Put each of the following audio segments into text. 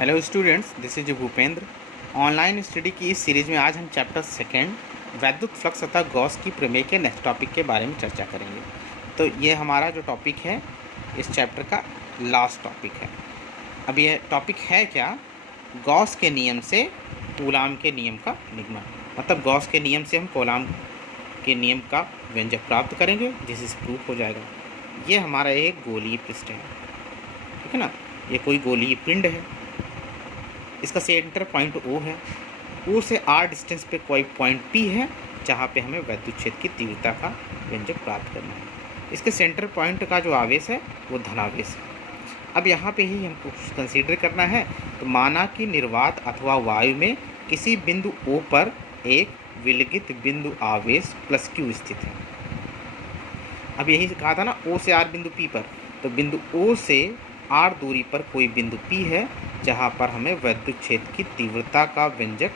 Hello students, this is Bhupendra. Online study की इस series में आज हम चैप्टर सेकेंड वैद्युत फ्लक्स तथा गॉस की प्रमेय के नेक्स्ट टॉपिक के बारे में चर्चा करेंगे। तो ये हमारा जो टॉपिक है इस चैप्टर का लास्ट टॉपिक है। अब ये टॉपिक है क्या? गॉस के नियम से कूलाम के नियम का निगमन। मतलब गॉस के नियम से हम कूलाम के नियम का व्यंजक प्राप्त करेंगे जिससे प्रूफ हो जाएगा। ये हमारा एक गोलीय पृष्ठ है, ठीक है ना। ये कोई गोलीय पिंड है, इसका सेंटर पॉइंट O है। O से R डिस्टेंस पे कोई पॉइंट P है जहाँ पे हमें वैद्युत क्षेत्र की तीव्रता का व्यंजक प्राप्त करना है। इसके सेंटर पॉइंट का जो आवेश है वो धनावेश है। अब यहाँ पे ही हमको कुछ कंसीडर करना है। तो माना कि निर्वात अथवा वायु में किसी बिंदु O पर एक विलगित बिंदु आवेश +Q स्थित है। अब यही कहा था ना, O से R बिंदु P पर। तो बिंदु O से R दूरी पर कोई बिंदु P है जहाँ पर हमें वैद्युत क्षेत्र की तीव्रता का व्यंजक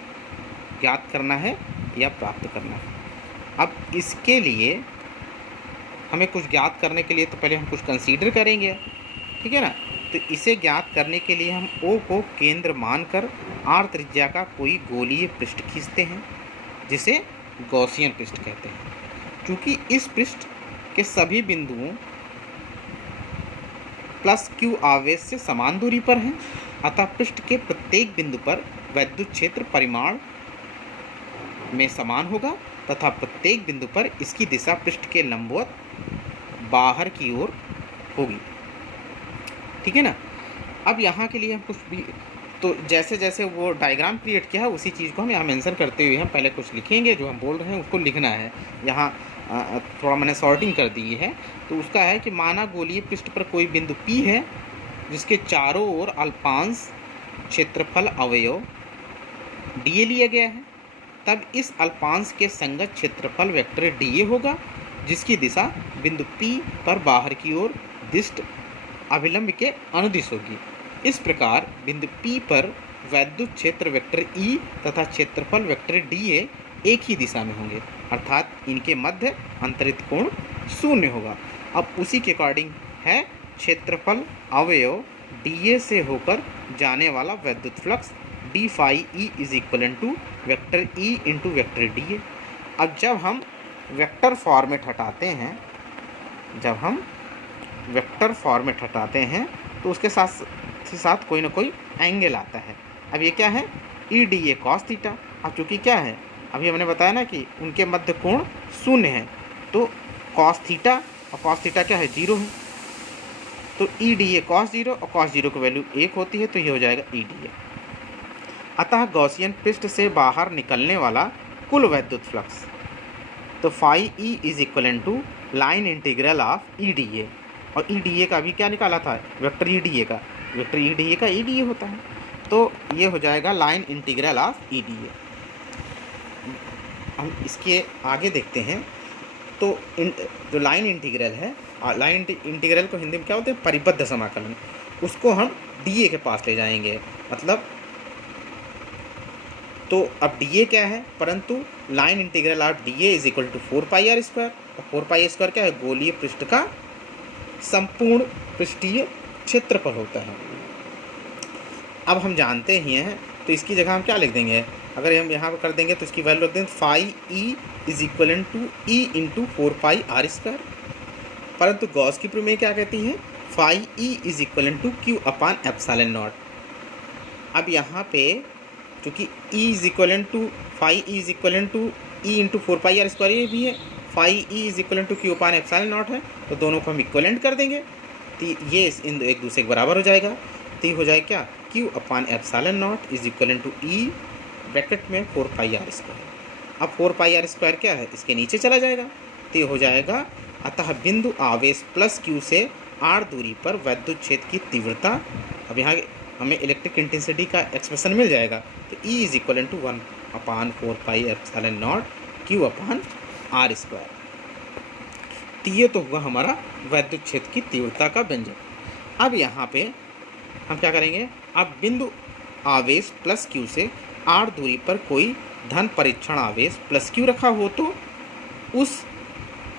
ज्ञात करना है या प्राप्त करना है। अब इसके लिए हमें कुछ ज्ञात करने के लिए तो पहले हम कुछ कंसीडर करेंगे, ठीक है ना। तो इसे ज्ञात करने के लिए हम O को केंद्र मानकर R त्रिज्या का कोई गोलीय पृष्ठ खींचते हैं जिसे गॉसियन पृष्ठ कहते हैं। क्योंकि इस पृष्ठ के सभी बिंदुओं +Q आवेश से समान दूरी पर हैं, अतः पृष्ठ के प्रत्येक बिंदु पर वैद्युत क्षेत्र परिमाण में समान होगा तथा प्रत्येक बिंदु पर इसकी दिशा पृष्ठ के लंबवत बाहर की ओर होगी, ठीक है ना। अब यहाँ के लिए हम कुछ भी तो जैसे जैसे वो डायग्राम क्रिएट किया है उसी चीज़ को हम यहाँ मेंशन करते हुए हम पहले कुछ लिखेंगे। जो हम बोल रहे हैं उसको लिखना है। यहाँ थोड़ा मैंने सॉर्टिंग कर दी है। तो उसका है कि माना गोलीय पृष्ठ पर कोई बिंदु P है जिसके चारों ओर अल्पांश क्षेत्रफल अवयव dA लिया गया है। तब इस अल्पांश के संगत क्षेत्रफल वेक्टर dA होगा जिसकी दिशा बिंदु P पर बाहर की ओर दिष्ट अभिलंब के अनुदिश होगी। इस प्रकार बिंदु P पर वैद्युत क्षेत्र वेक्टर E तथा क्षेत्रफल वेक्टर dA एक ही दिशा में होंगे, अर्थात इनके मध्य अंतरित कोण 0 होगा। अब उसी के अकॉर्डिंग है क्षेत्रफल अवयव dA से होकर जाने वाला वैद्युत flux d phi E is equal to vector E into vector dA। अब जब हम वेक्टर फॉर्मेट हटाते हैं तो उसके साथ कोई ना कोई एंगल आता है। अब ये क्या है? EDA cos theta. अब चूँकि क्या है, अभी हमने बताया ना कि उनके मध्य कोण 0 है, तो cos थीटा और cos थीटा क्या है? 0 है। तो EDA cos 0 और cos 0 की वैल्यू 1 होती है, तो ये हो जाएगा EDA। अतः गॉसियन पृष्ठ से बाहर निकलने वाला कुल वैद्युत फ्लक्स तो phi E is equal to line integral of EDA। और EDA का भी क्या निकाला था? वेक्टर EDA का। वेक्टर EDA का EDA होता है, तो ये हो जाएगा लाइन इंटीग्रल ऑफ EDA। हम इसके आगे देखते हैं। तो जो लाइन इंटीग्रल है, लाइन इंटीग्रल को हिंदी में क्या बोलते हैं? परिबद्ध समाकलन। उसको हम DA के पास ले जाएंगे। मतलब तो अब DA क्या है? परंतु line integral of DA is equal to 4πr²। और 4πr² क्या है? गोलीय पृष्ठ का संपूर्ण पृष्ठीय क्षेत्रफल होता है। अब हम जानते ही हैं, तो इसकी जगह हम क्या लिख देंगे? अगर हम यहाँ पर कर देंगे तो इसकी वैल्यू रख देंगे phi E is equal to E into 4πr²। परंतु गॉस की प्रमेय क्या कहती है? phi E is equal to Q upon ε0। अब यहाँ पे चूँकि E is equal to phi E is equal to E into 4πr² ये भी है, phi E is equal to Q upon ε0 है, तो दोनों को हम इक्वलेंट कर देंगे तो ये इन एक दूसरे के बराबर हो जाएगा। तो ये हो जाएगा क्या? Q upon ε0 is equal to E bracket में 4πr²। अब 4πr² क्या है? इसके नीचे चला जाएगा, तो ये हो जाएगा। अतः बिंदु आवेश +Q से R दूरी पर वैद्युत क्षेत्र की तीव्रता, अब यहाँ हमें इलेक्ट्रिक इंटेंसिटी का एक्सप्रेशन मिल जाएगा। तो E is equal to 1 upon 4πε0 Q upon R²। तो ये तो हुआ हमारा वैद्युत क्षेत्र की तीव्रता का व्यंजक। अब यहाँ पे हम क्या करेंगे? अब बिंदु आवेश +Q से R दूरी पर कोई धन परीक्षण आवेश +Q रखा हो तो उस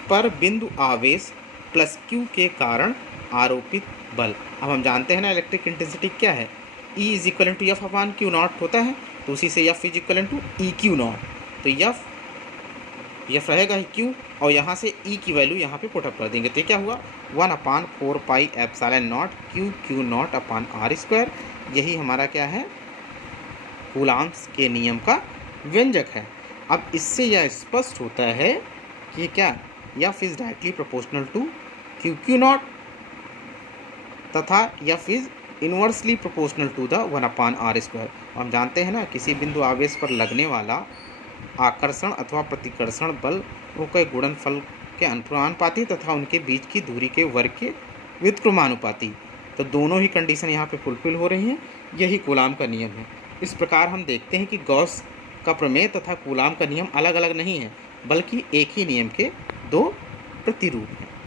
पर बिंदु आवेश +Q के कारण आरोपित बल। अब हम जानते हैं ना इलेक्ट्रिक इंटेंसिटी क्या है? E is equal to F upon q naught होता है, तो उसी से F is equal to E q naught. तो एफ रहेगा ही क्यू, और यहाँ से ई की वैल्यू यहाँ पे पुटअप कर देंगे, तो ये क्या हुआ 1/4 pi epsilon naught q naught upon R square. यही हमारा क्या है, कूलॉम्स के नियम का व्यंजक है। अब इससे यह स्पष्ट होता है कि क्या F is directly proportional to q naught तथा F is inversely proportional to the 1/r square. हम जानते हैं ना, किसी बिंदु आवेश पर लगने वाला आकर्षण अथवा प्रतिकर्षण बल के गुणनफल के अनुपाती तथा उनके बीच की दूरी के वर्ग के व्युत्क्रमानुपाती। तो दोनों ही कंडीशन यहाँ पे फुलफिल हो रही हैं, यही कूलाम का नियम है। इस प्रकार हम देखते हैं कि गॉस का प्रमेय तथा कूलाम का नियम अलग अलग नहीं है, बल्कि एक ही नियम के दो प्रतिरूप हैं।